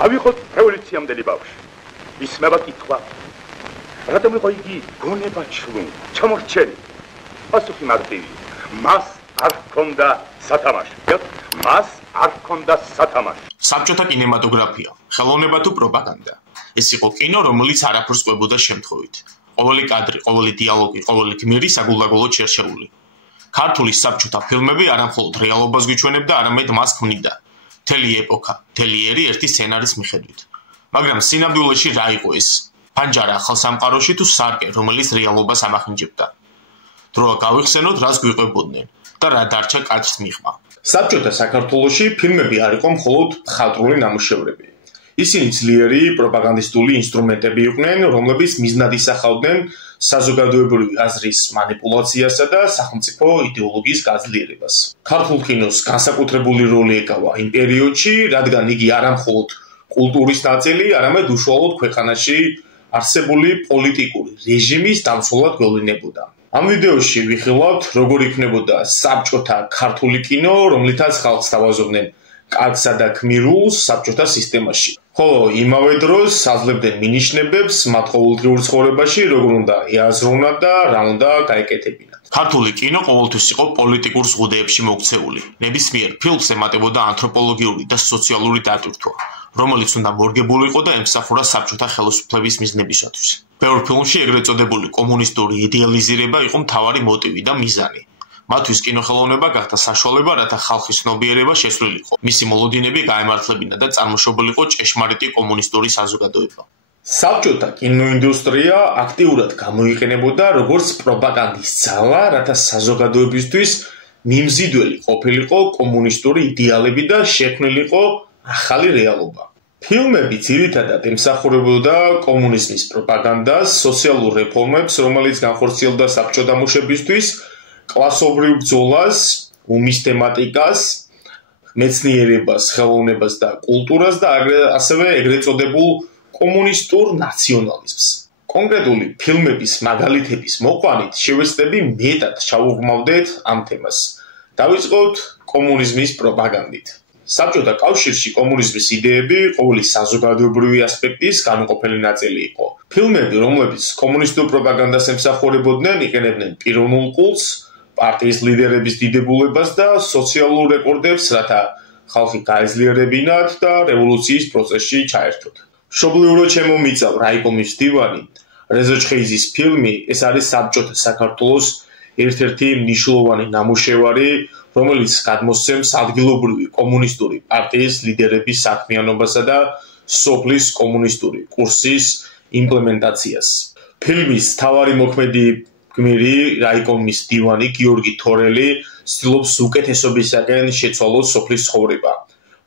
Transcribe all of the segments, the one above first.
ავიღოთ რევოლუციამდელი ბავშვი. ისმება კითხვა. რატომ იყო იგი გონება ჩლუნ, ჩამორჩენი? პასუხი მარტივი. მას არ ჰქონდა სათამაშო. მას არ ჰქონდა სათამაშო. საბჭოთა კინემატოგრაფია, ხელოვნება თუ პროპაგანდა. ეს იყო კინო, რომელიც არაფერს ყვებოდა შემთხვევით. ყოველი კადრი, ყოველი დიალოგი, ყოველი გმირი საგულდაგულოდ შერჩეული. ქართული საბჭოთა ფილმები არამხოლოდ რეალობას გვიჩვენებდა, არამედ მას ქმნიდა. მთელი ეპოქა, მთელი ერი ერთი სცენარის მიხედვით. მაგრამ სინამდვილეში რა იყო ეს? ფანჯარა ახალ სამყაროში თუ სარკე, რომელიც რეალობას ამახინჯებდა? დროა გავიხსენოთ, რას გვიყვებოდნენ და რა დარჩა კადრს მიღმა. საბჭოთა საქართველოში ფილმები არ იყო მხოლოდ მხატვრული ნამუშევრები. ისინი ძლიერი პროპაგანდისტული ინსტრუმენტები იყვნენ, რომლებიც მიზნად ისახავდნენ საზოგადოებრივი აზრის მანიპულაციასა და სახელმწიფო იდეოლოგიის გაძლიერებას. ქართულ კინოს განსაკუთრებული როლი ეკავა იმ პერიოდში, რადგან იგი არა მხოლოდ კულტურის ნაწილი, არამედ უშუალოდ ქვეყანაში არსებული პოლიტიკური რეჟიმის დამცველად გვევლინებოდა. ამ ვიდეოში ვიხილავთ, როგორ იქნებოდა საბჭოთა ქართული კინო, რომლითაც ხალხს თავაზობდნენ კაცსა და გმირულს საბჭოთა სისტემაში. ხოლო იმავე დროს აძლევდნენ მინიშნებებს მათ ყოველდღიურ ცხოვრებაში, როგორ უნდა ეაზროვნათ და რა უნდა გაეკეთებინათ. ქართული კინო ყოველთვის იყო პოლიტიკურ ზღუდეებში მოქცეული. ნებისმიერ ფილმს ემატებოდა ანთროპოლოგიური და სოციალური დატვირთვა, რომელიც უნდა მორგებულიყო და ემსახურა საბჭოთა ხელისუფლების მიზნებისათვის. ბევრ ფილმში ეგრეთ წოდებული კომუნისტური იდეალიზირება იყო მთავარი მოტივი და მიზანი. მათთვის კინოხელოვნება გახდა საშუალება, რათა ხალხის ცნობიერება შესვლილიყო, მისი მოლოდინები გაემართლებინა და წარმოშობილიყო ჭეშმარიტი კომუნისტური საზოგადოება. საბჭოთა კინოინდუსტრია აქტიურად გამოიყენებოდა როგორც პროპაგანდის ძალა, რათა საზოგადოებისთვის მიმზიდველი ყოფილიყო კომუნისტური იდეალები და შექმნილიყო ახალი რეალობა. ფილმები ძირითადად ემსახურებოდა კომუნიზმის პროპაგანდას, სოციალურ რეფორმებს, რომელიც განხორციელდა საბჭოთა მუშებისთვის, კლასობრივ ბრძოლას, ომის თემატიკას, მეცნიერებას, ხელოვნებას და კულტურას და ასევე ეგრეთ წოდებულ კომუნისტურ ნაციონალიზმს. კონკრეტული ფილმების მაგალითების მოყვანით შევეცდები მეტად ჩავუღმავდეთ ამ თემას. დავიწყოთ კომუნიზმის პროპაგანდით. საბჭოთა კავშირში კომუნიზმის იდეები ყოველი საზოგადოებრივი ასპექტის განუყოფელი ნაწილი იყო. ფილმები, რომლებიც კომუნისტურ პროპაგანდას ემსახურებოდნენ, იყენებდნენ პიროვნულ კულტს, პარტიის ლიდერების დიდებულებას და სოციალურ რეკორდებს, რათა ხალხი გაეძლიერებინათ და რევოლუციის პროცესში ჩაერთოთ. მშობლიურად შემომიწավ რაიკომის დივანი, რეზო ჩხეიძის ფილმი, ეს არის საბჭოთა საქართველოს ერთ-ერთი მნიშვნელოვანი ნამუშევარი, რომელიც გადმოსცემს ადგილობრივი კომუნისტური პარტიის ლიდერების საქმიანობასა და სოფლის კომუნისტური კურსის იმპლემენტაციას. ფილმის მთავარი მოქმედი გმირი რაიკომის დივანი გიორგი თორელი ცდილობს უკეთესობისაკენ შეცვალოს სოფლის ცხოვრება.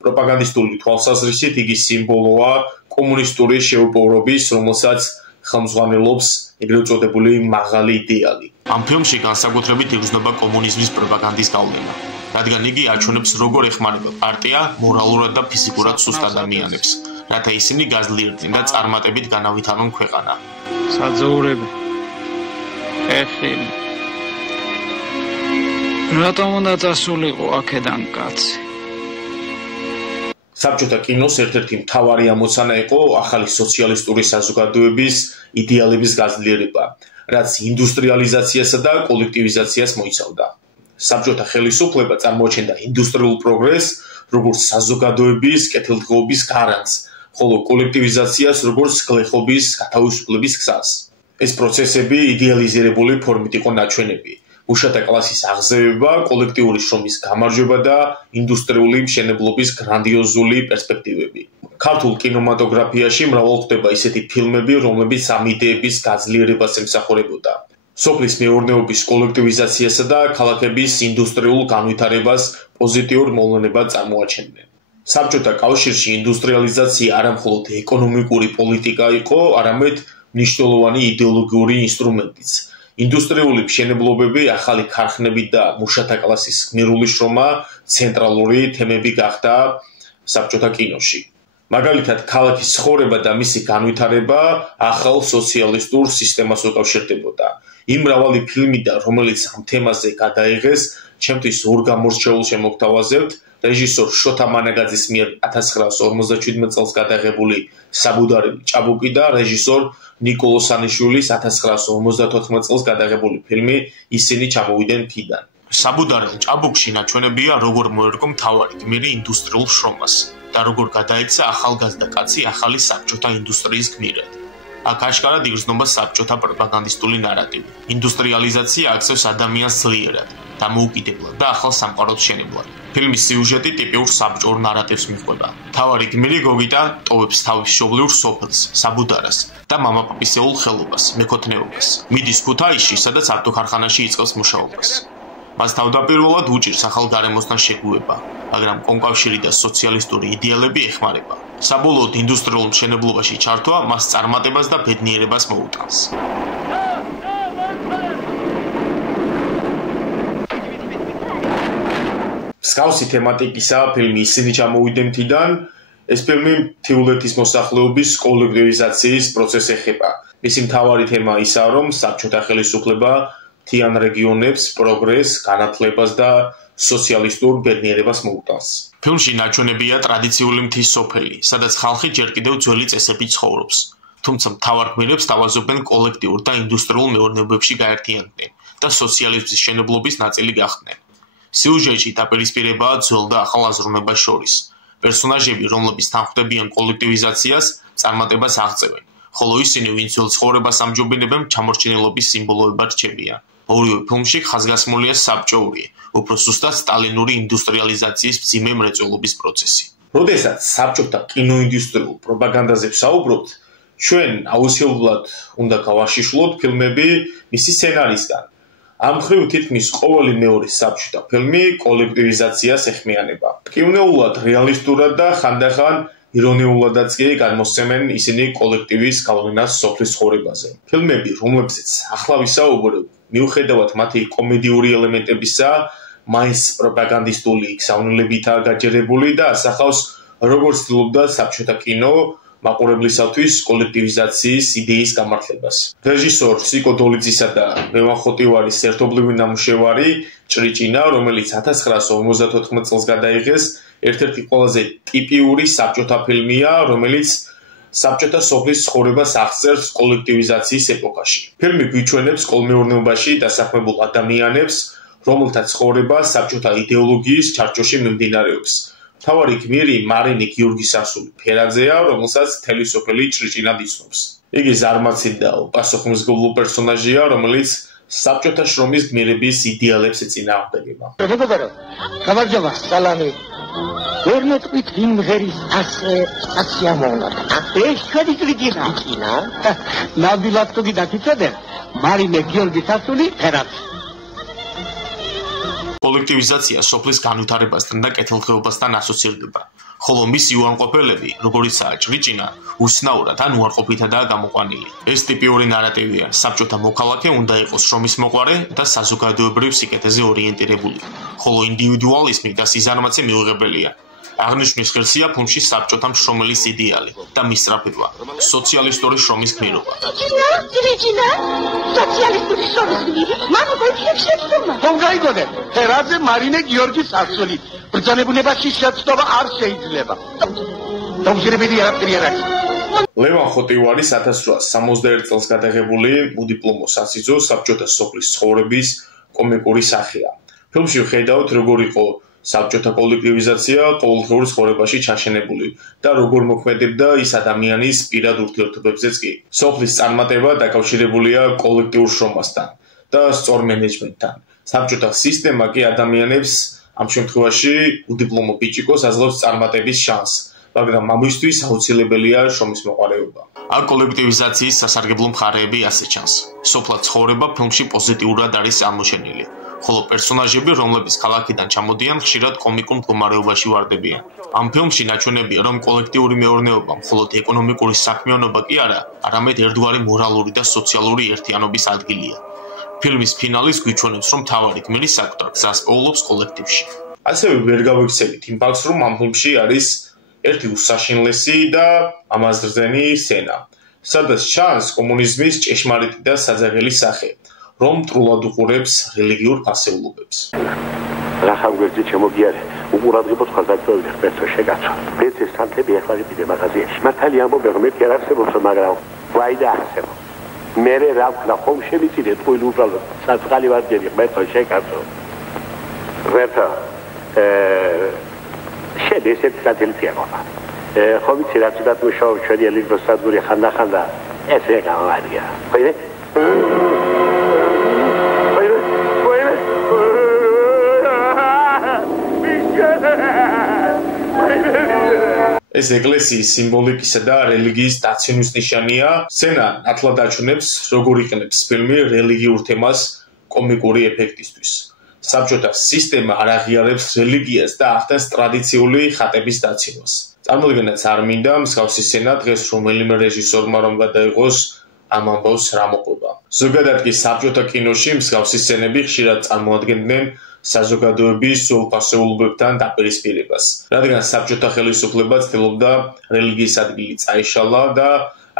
პროპაგანდისტული თვალსაზრისით იგი სიმბოლოა კომუნისტური შეუპოვრობის, რომელსაც ხელმძღვანელობს ეგრეთ წოდებული მაღალი იდეალი. ამ ფილმში განსაკუთრებით იგრძნობა კომუნიზმის პროპაგანდის გავლენა, რადგან იგი აჩვენებს, როგორ ეხმარება პარტია მორალურად და ფიზიკურად სუსტ ადამიანებს, რათა ისინი გაძლიერდნენ და წარმატებით განავითარონ ქვეყანა. საძოვრები ეხილი რატომ უნდა წასულიყო აქედან კაცი? საბჭოთა კინოს ერთ-ერთი მთავარი ამოცანა იყო ახალი სოციალისტური საზოგადოების იდეალების გაძლიერება, რაც ინდუსტრიალიზაციასა და კოლექტივიზაციას მოიცავდა. საბჭოთა ხელისუფლება წარმოაჩენდა ინდუსტრიულ პროგრესს როგორც საზოგადოების კეთილდღეობის გარანტს, ხოლო კოლექტივიზაციას როგორც გლეხობის გათავისუფლების გზას. ეს პროცესები იდეალიზირებული ფორმით იყო ნაჩვენები. მუშათა კლასის აღზევება, კოლექტიური შრომის გამარჯვება და ინდუსტრიული მშენებლობის გრანდიოზული პერსპექტივები. ქართულ კინემატოგრაფიაში მრავალ ხდება ისეთი ფილმები, რომლებიც ამ იდეების გაძლიერებას ემსახურებოდა. სოფლის მეურნეობის კოლექტივიზაციასა და ქალაქების ინდუსტრიულ განვითარებას პოზიტიურ მოვლენებად წარმოაჩენდნენ. საბჭოთა კავშირში ინდუსტრიალიზაცია არა მხოლოდ ეკონომიკური პოლიტიკა იყო, არამედ მნიშვნელოვანი იდეოლოგიური ინსტრუმენტიც. ინდუსტრიული მშენებლობები, ახალი ქარხნები და მუშათა კლასის გმირული შრომა ცენტრალური თემები გახდა საბჭოთა კინოში. მაგალითად, ქალაქის ცხოვრება და მისი განვითარება ახალ სოციალისტურ სისტემას უკავშირდებოდა. იმ მრავალი ფილმიდან, რომელიც ამ თემაზე გადაიღეს, ჩემთვის ორ გამორჩეულ შემოგთავაზებთ, რეჟისორ შოთა მანაგაძის მიერ 1957 წელს გადაღებული საბუდარელი ჭაბუკი და რეჟისორ ნიკოლო სანიშვილის 1954 წელს გადაღებული ფილმი ისინი ჩამოვიდნენ მთიდან. საბუდარელ ჭაბუკში ნაჩვენებია როგორ მოერგო მთავარი გმირი ინდუსტრიულ შრომას და როგორ გადაეცა ახალგაზრდა კაცი ახალი საბჭოთა ინდუსტრიის გმირად. აქ აშკარად იგრძნობა საბჭოთა პროპაგანდისტული ნარატივი. ინდუსტრიალიზაცია აქცევს ადამიანს ძლიერად, დამოუკიდებლად და ახალ სამყაროს შენებლად. ფილმის სიუჟეტი ტიპიურ საბჭოურ ნარატივს მიჰყვება. მთავარი გმირი გოგიტა ტოვებს თავის მშობლიურ სოფელს, საბუდარას და მამაპაპისეულ ხელობას, მექოთნეობას. მიდის ქუთაისში, სადაც ავტოქარხანაში იწყებს მუშაობას. მას თავდაპირველად უჭირს ახალ გარემოსთან შეგუება, მაგრამ კონკავშირი და სოციალისტური იდეალები ეხმარება. საბოლოოდ ინდუსტრიულ მშენებლობაში ჩართვა მას წარმატებას და ბედნიერებას მოუტანს. მსგავსი თემატიკისაა ფილმი ისინი ჩამოვიდნენ მთიდან. ეს ფილმი მთიულეთის მოსახლეობის კოლექტივიზაციის პროცესს ეხება. მისი მთავარი თემა ისაა, რომ საბჭოთა ხელისუფლება მთიან რეგიონებს პროგრესს, განათლებას და სოციალისტურ ბედნიერებას მოუტანს. ფილმში ნაჩვენებია ტრადიციული მთის სოფელი, სადაც ხალხი ჯერ კიდევ ძველი წესებით ცხოვრობს. თუმცა მთავარ გმირებს თავაზობენ კოლექტიურ და ინდუსტრიულ მეურნეობებში გაერთიანდნენ და სოციალიზმის მშენებლობის ნაწილი გახდნენ. სიუჟეტში დაპირისპირებაა ძველ და ახალ აზროვნებას შორის. პერსონაჟები, რომლებიც თანხმდებიან კოლექტივიზაციას, წარმატებას აღწევენ, ხოლო ისინი, ვინც ძველ ცხოვრებას ამჯობინებენ, ჩამორჩენილობის სიმბოლოებად რჩებიან. ორივე ფილმში ხაზგასმულია საბჭოური, უფრო ზუსტად სტალინური ინდუსტრიალიზაციის მძიმე მრეწველობის პროცესი. როდესაც საბჭოთა კინოინდუსტრიულ პროპაგანდაზე ვსაუბრობთ, ჩვენ აუცილებლად უნდა გავაშიშვლოთ ფილმები მისი სცენარისგან. ამ მხრივ თითქმის ყოველი მეორე საბჭოთა ფილმი კოლექტივიზაციას ეხმიანება. მტკივნეულად, რეალისტურად და ხანდახან ირონიულადაც კი გადმოსცემენ ისინი კოლექტივის გავლენას სოფლის ცხოვრებაზე. ფილმები, რომლებზეც ახლა ვისაუბრებ, მიუხედავად მათი კომედიური ელემენტებისა, მაინც პროპაგანდისტული ქსავნილებითაა გაჯერებული და ასახავს, როგორც ცდილობდა საბჭოთა კინო მაყურებლისათვის კოლექტივიზაციის იდეის გამართლებას. რეჟისორ სიკო დოლიძისა და ლევან ხოტივარის ერთობლივი ნამუშევარი ჭრიჭინა, რომელიც 1954 წელს გადაიღეს, ერთ-ერთი ყველაზე ტიპიური საბჭოთა ფილმია, რომელიც საბჭოთა სოფლის ცხოვრებას აღწერს კოლექტივიზაციის ეპოქაში. ფილმი გვიჩვენებს კოლმეურნეობაში დასაქმებულ ადამიანებს, რომელთა ცხოვრება საბჭოთა იდეოლოგიის ჩარჩოში მიმდინარეობს. მთავარი გმირი მარინი გიორგის-ასული ფერაძეა, რომელსაც მთელი სოფელი ჭრიჭინად იცნობს. იგი ზარმაცი და უპასუხმისმგებლო პერსონაჟია, რომელიც საბჭოთა შრომის გმირების იდეალებს ეწინააღმდეგება. გამარჯობა, სალამი. ვერ მეტყვით ვინ მღერის ასია მოვლად. ეს ჩვენი ჭრიჭინა. ნამდვილად თუ გიდაკიცოდეთ, მარინე გიორგის-ასული ფერაძე. კოლექტივიზაცია სოფლის განვითარებასთან და კეთილდღეობასთან ასოცირდება, ხოლო მისი უარყოფელები, როგორიცაა ჭრიჭინა, უსნაურად ან უარყოფითადაა გამოყვანილი. ეს ტიპიური ნარატივია, საბჭოთა მოქალაქე უნდა იყოს შრომის მოყვარე და საზოგადოებრივ სიკეთეზე ორიენტირებული, ხოლო ინდივიდუალიზმი და სიზარმაცე მიუღებელია. აღნიშნვის ღირსია ფილმში საბჭოთა მშრომელის იდეალი და მისწრაფება, სოციალისტური შრომის გმირობა. ჭრიჭინა, სოციალისტური შრომის გმირი, მამაკაცებს შეცდომა. რომ გაიგონე, ფერაძე მარინე გიორგის-ასული. ბრძანებულებაში შეცდომა არ შეიძლება. დამჯერებელი არაფერი არ არის. ლევან ხოტივარის 1861 წელს გადაღებული უდიპლომო სასიძო საბჭოთა სოფლის ცხოვრების კომიკური სახეა. ფილმში ვხედავთ, როგორ იყო საბჭოთა კოლექტივიზაცია ყოველდღიურ ცხოვრებაში ჩაშენებული და როგორ მოქმედებდა ის ადამიანის პირად ურთიერთობებზეც კი. სოფლის წარმატება დაკავშირებულია კოლექტიურ შრომასთან და სწორ მენეჯმენტთან. საბჭოთა სისტემა კი ადამიანებს ამ შემთხვევაში უდიპლომო ბიჭიკოს აძლევს წარმატების შანსს, მაგრამ ამისთვის აუცილებელია შრომის მოყვარეობა. აქ კოლექტივიზაციის სასარგებლო მხარეები ასე ჩანს. სოფლად ცხოვრება ფილმში პოზიტიურად არის წარმოჩენილი. ხოლო პერსონაჟები, რომლებიც ქალაქიდან ჩამოდიან, ხშირად კომიკურ მდგომარეობაში ვარდებიან. ამ ფილმში ნაჩვენებია, რომ კოლექტიური მეურნეობა მხოლოდ ეკონომიკური საქმიანობა კი არა, არამედ ერთგვარი მორალური და სოციალური ერთიანობის ადგილია. ფილმის ფინალის გვიჩვენებს, რომ მთავარი გმირი საკუთარ გზას პოულობს კოლექტივში. ასევე ვერ გავიქცევით იმ ფაქტს, რომ ამ ფილმში არის ერთი უსაშინლესი და ამაზრდენი სცენა, სადაც ჩანს კომუნიზმის ჭეშმარიტი და საძაღელი სახე, რომ მტრულად უყურებს რელიგიურ ფასეულობებს. რა ხალხი შემოგიარე, უყურადღებო სხვადასხვა ღმერთო შეგაცო. მეც ეს სანთები ახლა ვიდე მაღაზიაში. მართალი ამბობ ღმერთი არ არსებობს, მაგრამ ვაი და არსებობს. მე რა ვქნა ხომ შემიწირეთ ყოველ უბრალოდ საწყალი ვარჯერი ღმერთო შეგაცო. ღმერთო შენ ესეთ სატელევიზია ყოლა. ხომ იცი რა თქმა უნდა შოუ ჩვენი ელექტროსადგური ხანდახანდა ესე გამარია. ხოინე? ეს ეკლესიის სიმბოლიკისა და რელიგიის დაცინვის ნიშანია. სცენა ნათლად აჩვენებს, როგორ იყენებს ფილმი რელიგიურ თემას კომიკური ეფექტისთვის. საბჭოთა სისტემა არ აღიარებს რელიგიას და ახდენს ტრადიციული ხატების დაცინვას. წარმოიდგინეთ, არ მინდა მსგავსი სცენა დღეს რომელიმე რეჟისორმა რომ გადაიღოს ამ ამბავს რა მოყვება. ზოგადად კი საბჭოთა კინოში მსგავსი სცენები ხშირად წარმოადგენდნენ საზოგადოების სრულფასეულობებთან დაპირისპირებას, რადგან საბჭოთა ხელისუფლება ცდილობდა რელიგიის ადგილი წაეშალა და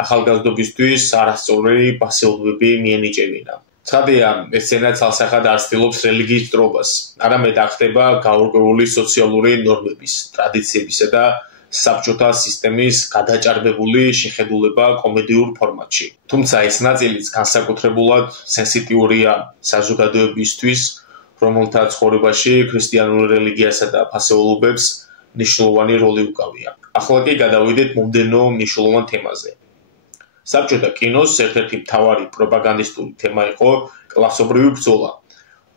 ახალგაზრდობისთვის არასწორი ფასეულობები მიენიჭებინა. ცხადია, ეს სცენა ცალსახად არ ცდილობს რელიგიის ტრობას, არამედ ახდება გაურკვეველი სოციალური ნორმების, ტრადიციებისა და საბჭოთა სისტემის გადაჭარბებული შეხედულება კომედიურ ფორმატში. თუმცა ეს ნაწილიც განსაკუთრებულად სენსიტიურია საზოგადოებისთვის, რომელთა ცხოვრებაში ქრისტიანული რელიგიასა და ფასეულობებს მნიშვნელოვანი როლი უკავია. ახლა კი გადავიდეთ მომდევნო მნიშვნელოვან თემაზე. საბჭოთა კინოს ერთ-ერთი მთავარი პროპაგანდისტული თემა იყო კლასობრივი ბრძოლა,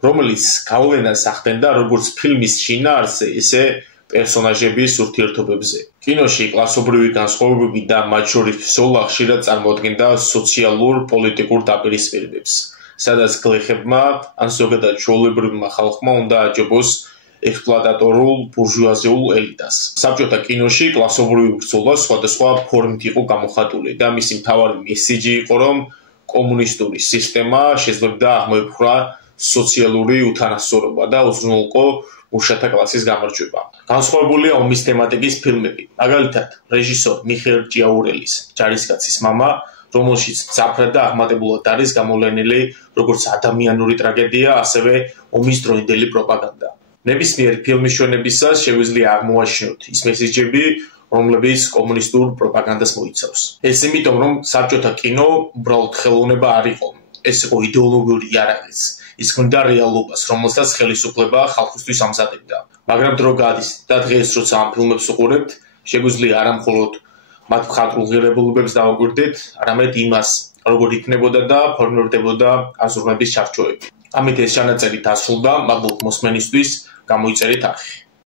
რომელიც გავლენას ახდენდა როგორც ფილმის შინაარსზე, ისე პერსონაჟების ურთიერთობებზე. კინოში კლასობრივი განსხვავებები და მათ შორის ბრძოლა ხშირად წარმოადგენდა სოციალურ-პოლიტიკურ დაპირისპირებებს, სადაც გლეხებმა ან ზოგადად ჩვეულებრივმა ხალხმა უნდა აჯობოს ექსპლუატატორულ ბურჟუაზიულ ელიტას. საბჭოთა კინოში კლასობრივი ბრძოლა სხვადასხვა ფორმით იყო გამოხატული და მისი მთავარი მესიჯი იყო, რომ კომუნისტური სისტემა შეძლებდა აღმოეფხვრა სოციალური უთანასწორობა და უზრუნველყო მუშათა კლასის გამარჯვება. განსხვავებულია ომის თემატიკის ფილმები, მაგალითად, რეჟისორ მიხეილ ჭიაურელის ჯარისკაცის მამა, რომელშიც მძაფრად და აღმატებულად არის გამოვლენილი როგორც ადამიანური ტრაგედია, ასევე ომის დროინდელი პროპაგანდა. ნებისმიერ ფილმის ჩვენებისას შეგვიძლია აღმოაჩინოთ ის მესიჯები, რომლებიც კომუნისტურ პროპაგანდას მოიცავს. ეს იმიტომ, რომ საბჭოთა კინო უბრალოდ ხელოვნება არ იყო, ეს იყო იდეოლოგიური იარაღიც. ის ქმნიდა რეალობას, რომელსაც ხელისუფლება ხალხისთვის ამზადებდა. მაგრამ დრო გადის და დღეს, როცა ამ ფილმებს უყურებთ, შეგვიძლია არა მხოლოდ მათ მხატვრულ ღირებულებებს დავაკვირდეთ, არამედ იმას, როგორ იქნებოდა და ფორმირდებოდა აზროვნების ჩარჩოები. ამით ეს ჩანაწერი დასრულდა, მადლობთ მოსმენისთვის, გამოიწერეთ არხი.